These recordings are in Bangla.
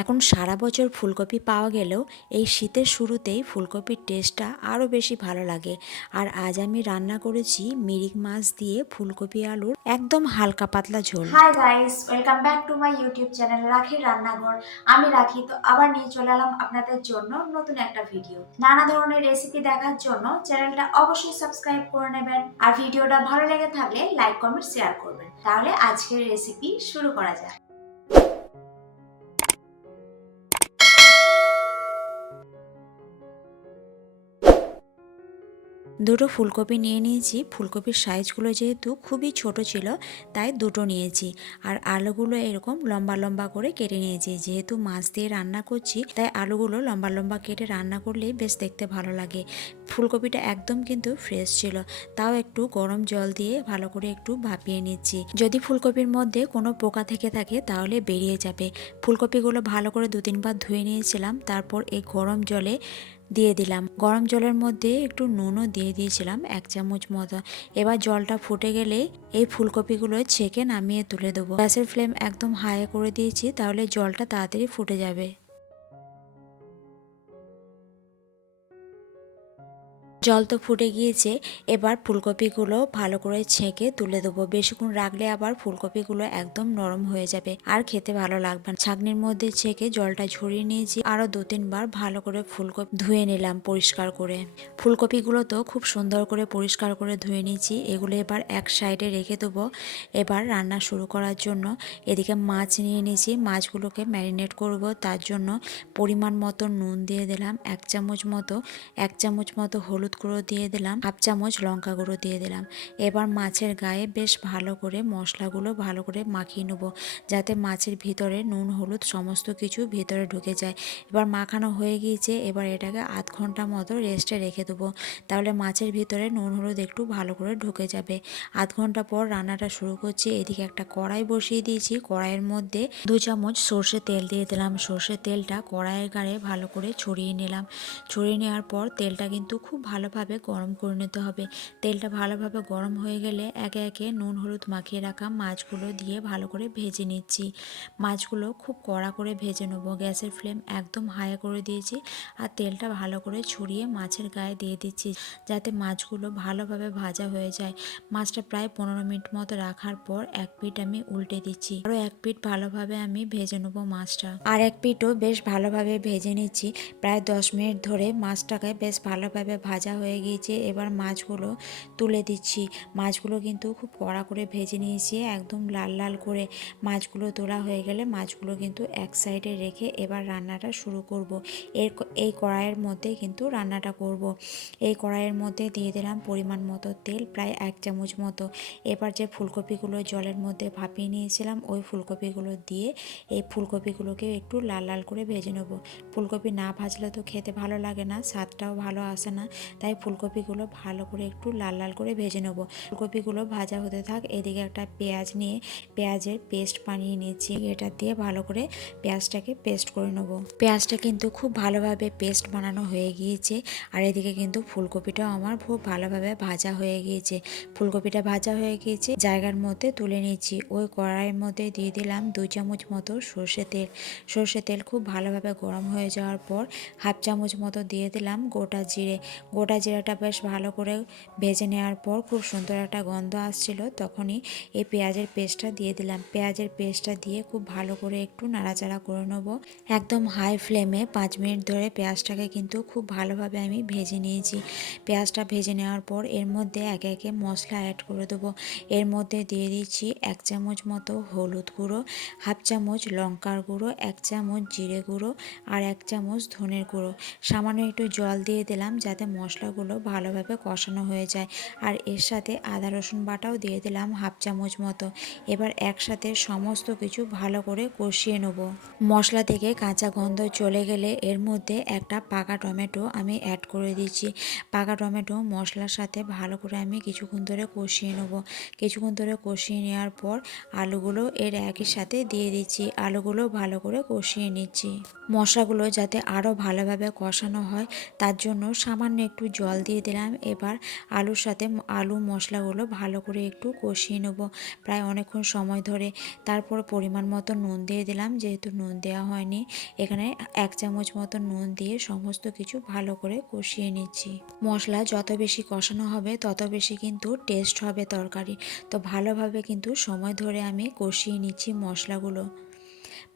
এখন সারা বছর ফুলকপি পাওয়া গেলেও এই শীতের শুরুতেই ফুলকপির টেস্টটা আরও বেশি ভালো লাগে। আর আজ আমি রান্না করেছি মিরিক মাছ দিয়ে ফুলকপি আলুর একদম হালকা পাতলা ঝোল। Hi guys welcome back to my YouTube channel রাখির রান্নাঘর। আমি রাখি, তো আবার নিয়ে চলে এলাম আপনাদের জন্য নতুন একটা ভিডিও নানা ধরনের রেসিপি দেখার জন্য চ্যানেলটা অবশ্যই সাবস্ক্রাইব করে নেবেন। আর ভিডিওটা ভালো লেগে থাকলে লাইক কমেন্ট শেয়ার করবেন। তাহলে আজকের রেসিপি শুরু করা যাক। দুটো ফুলকপি নিয়ে নিয়েছি। ফুলকপির সাইজগুলো যেহেতু খুবই ছোট ছিল, তাই দুটো নিয়েছি। আর আলুগুলো এরকম লম্বা লম্বা করে কেটে নিয়েছি। যেহেতু মাছ দিয়ে রান্না করছি, তাই আলুগুলো লম্বা লম্বা কেটে রান্না করলেই বেশ দেখতে ভালো লাগে। ফুলকপিটা একদম কিন্তু ফ্রেশ ছিল, তাও একটু গরম জল দিয়ে ভালো করে একটু ভাপিয়ে নিচ্ছি। যদি ফুলকপির মধ্যে কোনো পোকা থেকে থাকে, তাহলে বেরিয়ে যাবে। ফুলকপিগুলো ভালো করে দু তিনবার ধুয়ে নিয়েছিলাম, তারপর এই গরম জলে দিয়ে দিলাম। গরম জলের মধ্যে একটু নুনও দিয়ে দিয়েছিলাম, এক চামচ মতো। এবার জলটা ফুটে গেলে এই ফুলকপিগুলো ছেঁকে নামিয়ে তুলে দেবো। গ্যাসের ফ্লেম একদম হাই করে দিয়েছি, তাহলে জলটা তাড়াতাড়ি ফুটে যাবে। জল তো ফুটে গিয়েছে, এবার ফুলকপিগুলো ভালো করে ছেঁকে তুলে দেবো। বেশিক্ষণ রাখলে আবার ফুলকপিগুলো একদম নরম হয়ে যাবে আর খেতে ভালো লাগবে না। ছাঁকনির মধ্যে ছেঁকে জলটা ঝরিয়ে নিয়েছি, আরও দু তিনবার ভালো করে ফুলকপি ধুয়ে নিলাম পরিষ্কার করে। ফুলকপিগুলো তো খুব সুন্দর করে পরিষ্কার করে ধুয়ে নিয়েছি, এগুলো এবার এক সাইডে রেখে দেবো। এবার রান্না শুরু করার জন্য এদিকে মাছ নিয়ে নিয়েছি, মাছগুলোকে ম্যারিনেট করব, তার জন্য পরিমাণ মতো নুন দিয়ে দিলাম, এক চামচ মতো, এক চামচ মতো হলুদ গুঁড়ো দিয়ে দিলাম, হাফ চামচ লঙ্কা গুঁড়ো দিয়ে দিলাম। এবার মাছের গায়ে বেশ ভালো করে মশলাগুলো ভালো করে মাখিয়ে নেব, যাতে মাছের ভিতরে নুন, হলুদ সমস্ত কিছু ভিতরে ঢুকে যায়। এবার মাখানো হয়ে গিয়েছে, এবার এটাকে আধ ঘণ্টা মতো রেস্টে রেখে দেবো, তাহলে মাছের ভিতরে নুন, হলুদ একটু ভালো করে ঢুকে যাবে। আধ ঘণ্টা পর রান্নাটা শুরু করছি, এদিকে একটা কড়াই বসিয়ে দিয়েছি, কড়াইয়ের মধ্যে দু চামচ সর্ষে তেল দিয়ে দিলাম। সর্ষে তেলটা কড়াইয়ের গায়ে ভালো করে ছড়িয়ে নিলাম, ছড়িয়ে নেওয়ার পর তেলটা কিন্তু খুব ভালোভাবে গরম করে নিতে হবে। তেলটা ভালোভাবে গরম হয়ে গেলে একে একে নুন, হলুদ মাখিয়ে রাখা মাছগুলো দিয়ে ভালো করে ভেজে নিচ্ছি। মাছগুলো খুব কড়া করে ভেজে নেব। গ্যাসের ফ্লেম একদম হাই করে দিয়েছি আর তেলটা ভালো করে ছড়িয়ে মাছের গায়ে দিয়ে দিচ্ছি যাতে মাছগুলো ভালোভাবে ভাজা হয়ে যায়। মাছটা প্রায় পনেরো মিনিট মতো রাখার পর এক পিঠ আমি উল্টে দিচ্ছি। আরও এক পিঠ ভালোভাবে আমি ভেজে নেব মাছটা। আর এক পিঠও বেশ ভালোভাবে ভেজে নিচ্ছি। প্রায় দশ মিনিট ধরে মাছটাকে বেশ ভালোভাবে ভাজা হয়ে গিয়েছে, এবার মাছগুলো তুলে দিচ্ছি। মাছগুলো কিন্তু খুব কড়া করে ভেজে নিয়েছি, একদম লাল লাল করে। মাছগুলো তোলা হয়ে গেলে মাছগুলো কিন্তু এক সাইডে রেখে এবার রান্নাটা শুরু করব। এর এই কড়াইয়ের মধ্যে কিন্তু রান্নাটা করব। এই কড়াইয়ের মধ্যে দিয়ে দিলাম পরিমাণ মতো তেল, প্রায় এক চামচ মতো। এবার যে ফুলকপিগুলো জলের মধ্যে ভাপিয়ে নিয়েছিলাম, ওই ফুলকপিগুলো দিয়ে এই ফুলকপিগুলোকে একটু লাল লাল করে ভেজে নেব। ফুলকপি না ভাজলে তো খেতে ভালো লাগে না, স্বাদটাও ভালো আসে না। তাই ফুলকপিগুলো ভালো করে একটু লাল লাল করে ভেজে নেব। ফুলকপিগুলো ভাজা হতে থাক, এদিকে একটা পেঁয়াজ নিয়ে পেঁয়াজের পেস্ট বানিয়ে নিয়েছি এটা দিয়ে ভালো করে পেঁয়াজটাকে পেস্ট করে নেব। পেঁয়াজটা কিন্তু খুব ভালোভাবে পেস্ট বানানো হয়ে গিয়েছে আর এদিকে কিন্তু ফুলকপিটাও আমার খুব ভালোভাবে ভাজা হয়ে গিয়েছে। ফুলকপিটা ভাজা হয়ে গিয়েছে, জায়গার মধ্যে তুলে নিয়েছি ওই কড়াইয়ের মধ্যে দিয়ে দিলাম দুই চামচ মতো সর্ষে তেল। সর্ষে তেল খুব ভালোভাবে গরম হয়ে যাওয়ার পর হাফ চামচ মতো দিয়ে দিলাম গোটা জিরে। গোটা জিরাটা বেশ ভালো করে ভেজে নেওয়ার পর খুব সুন্দর একটা গন্ধ আসছিল। তখনই এই পেঁয়াজের পেস্টটা দিয়ে দিলাম। পেঁয়াজের পেস্টটা দিয়ে খুব ভালো করে একটু নাড়াচাড়া করে নেব। একদম হাই ফ্লেমে পাঁচ মিনিট ধরে পেঁয়াজটাকে কিন্তু খুব ভালোভাবে আমি ভেজে নিয়েছি। পেঁয়াজটা ভেজে নেওয়ার পর এর মধ্যে একে একে মশলা অ্যাড করে দেবো। এর মধ্যে দিয়ে দিচ্ছি এক চামচ মতো হলুদ গুঁড়ো, হাফ চামচ লঙ্কার গুঁড়ো, এক চামচ জিরে গুঁড়ো আর এক চামচ ধনের গুঁড়ো। সামান্য একটু জল দিয়ে দিলাম যাতে মশলাগুলো ভালোভাবে কষানো হয়ে যায়। আর এর সাথে আদা, রসুন বাটাও দিয়ে দিলাম হাফ চামচ মতো। এবার একসাথে সমস্ত কিছু ভালো করে কষিয়ে নেব। মশলা থেকে কাঁচা গন্ধ চলে গেলে এর মধ্যে একটা পাকা টমেটো আমি অ্যাড করে দিচ্ছি। পাকা টমেটো মশলার সাথে ভালো করে আমি কিছুক্ষণ ধরে কষিয়ে নেব। কিছুক্ষণ ধরে কষিয়ে নেওয়ার পর আলুগুলো এর একই সাথে দিয়ে দিচ্ছি। আলুগুলো ভালো করে কষিয়ে নিচ্ছি। মশলাগুলো যাতে আরও ভালোভাবে কষানো হয়, তার জন্য সামান্য একটু জল দিয়ে দিলাম। এবার আলুর সাথে আলু মশলাগুলো ভালো করে একটু কষিয়ে নেব। প্রায় অনেকক্ষণ সময় ধরে তারপর পরিমাণ মতো নুন দিয়ে দিলাম, যেহেতু নুন দেওয়া হয়নি। এখানে এক চামচ মতো নুন দিয়ে সমস্ত কিছু ভালো করে কষিয়ে নিচ্ছি। মশলা যত বেশি কষানো হবে, তত বেশি কিন্তু টেস্ট হবে তরকারি। তো ভালোভাবে কিন্তু সময় ধরে আমি কষিয়ে নিচ্ছি মশলাগুলো।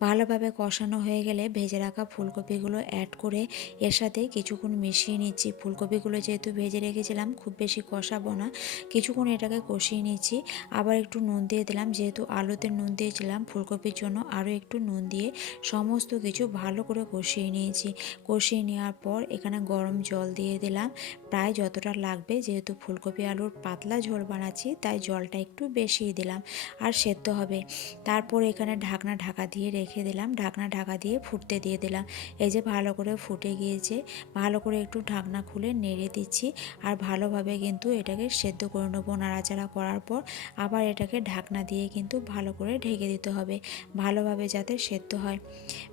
ভালোভাবে কষানো হয়ে গেলে ভেজে রাখা ফুলকপিগুলো অ্যাড করে এর সাথে কিছুক্ষণ মিশিয়ে নিচ্ছি। ফুলকপিগুলো যেহেতু ভেজে রেখেছিলাম, খুব বেশি কষাবো না। কিছুক্ষণ এটাকে কষিয়ে নিচ্ছি। আবার একটু নুন দিয়ে দিলাম। যেহেতু আলুতে নুন দিয়েছিলাম, ফুলকপির জন্য আরও একটু নুন দিয়ে সমস্ত কিছু ভালো করে কষিয়ে নিয়েছি। কষিয়ে নেওয়ার পর এখানে গরম জল দিয়ে দিলাম। প্রায় যতটা লাগবে, যেহেতু ফুলকপি আলুর পাতলা ঝোল বানাচ্ছি, তাই জলটা একটু বেশিই দিলাম। আর সেদ্ধ হবে। তারপর এখানে ঢাকনা ঢাকা দিয়ে রেখে দিলাম, ঢাকনা ঢাকা দিয়ে ফুটতে দিয়ে দিলাম। এই যে ভালো করে ফুটে গিয়েছে, ভালো করে একটু ঢাকনা খুলে নেড়ে দিচ্ছি আর ভালোভাবে কিন্তু এটাকে সেদ্ধ করে নেব নাড়াচাড়া করার পর। আবার এটাকে ঢাকনা দিয়ে কিন্তু ভালো করে ঢেকে দিতে হবে, ভালোভাবে যাতে সেদ্ধ হয়।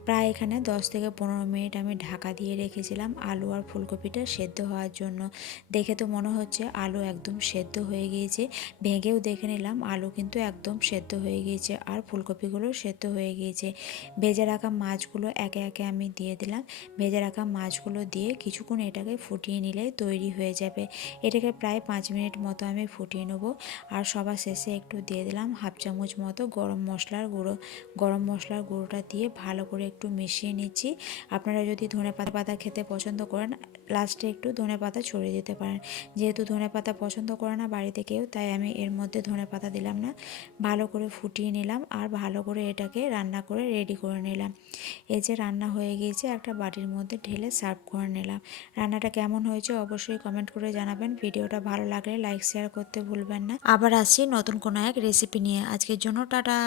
প্রায় এখানে দশ থেকে পনেরো মিনিট আমি ঢাকা দিয়ে রেখেছিলাম আলু আর ফুলকপিটা সেদ্ধ হওয়ার জন্য। দেখে তো মনে হচ্ছে আলু একদম সেদ্ধ হয়ে গিয়েছে, ভেঙেও দেখে নিলাম আলু কিন্তু একদম সেদ্ধ হয়ে গিয়েছে আর ফুলকপিগুলো সেদ্ধ হয়ে গিয়েছে। ভেজে রাখা মাছগুলো একে একে আমি দিয়ে দিলাম। ভেজে রাখা মাছগুলো দিয়ে কিছুক্ষণ এটাকে ফুটিয়ে নিলে তৈরি হয়ে যাবে। এটাকে প্রায় পাঁচ মিনিট মতো আমি ফুটিয়ে নেব। আর সবার শেষে একটু দিয়ে দিলাম হাফ চামচ মতো গরম মশলার গুঁড়ো। গরম মশলার গুঁড়োটা দিয়ে ভালো করে একটু মিশিয়ে নিচ্ছি। আপনারা যদি ধনে পাতা পাতা খেতে পছন্দ করেন, লাস্টে একটু ধনে পাতা ছড়িয়ে দিতে পারেন। যেহেতু ধনে পাতা পছন্দ করে না বাড়িতে কেউ, তাই আমি এর মধ্যে ধনে পাতা দিলাম না। ভালো করে ফুটিয়ে নিলাম আর ভালো করে এটাকে রান্না করে রেডি করে নিলাম। এই যে রান্না হয়ে গিয়েছে, একটা বাটির মধ্যে ঢেলে সার্ভ করে নিলাম। রান্নাটা কেমন হয়েছে অবশ্যই কমেন্ট করে জানাবেন। ভিডিওটা ভালো লাগলে লাইক, শেয়ার করতে ভুলবেন না। আবার আসছি নতুন কোনো এক রেসিপি নিয়ে। আজকের জন্য টাটা।